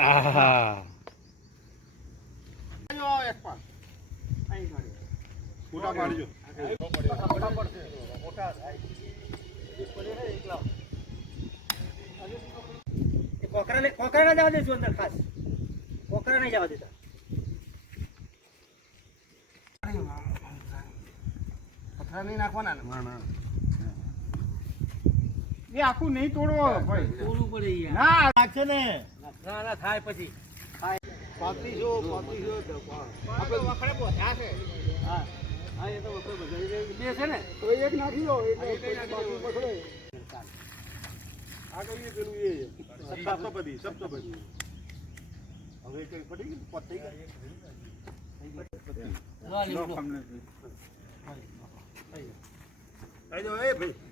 આહા ફોટા પાડજો કોકરા ના જવા દેજો અંદર ખાસ કોકરા નહીં જવા દેતા પથરા નહીં નાખવાના ને એ આખું નહીં તોડવો ભાઈ તોડવું પડે યાર ના નાખશે ને ના થાય પછી પાંત્રીસો આપણે વખડે બોધા છે હા હા એ તો વખત બધા બે છે ને તો એક નાખી દો એટલે બાકી પકડે આ કઈ પેલું એ સપ્તપદી હવે કઈ પડી ગયું પત થઈ ગયું આઈ જાઓ એ ભાઈ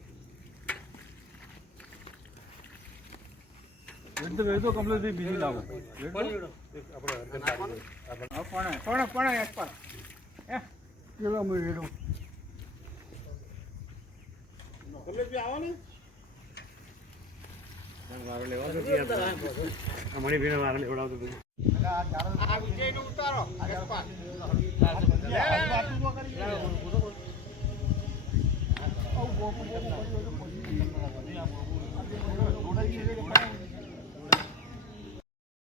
એ તો કમ્પ્લીટ બીજી લાવો પણ એક પર કેટલો મળ્યો કમલેશ ભાઈ આવો ને અમારી બેન વાગલે લેવડાવતો આ વિજય નું ઉતારો એક પર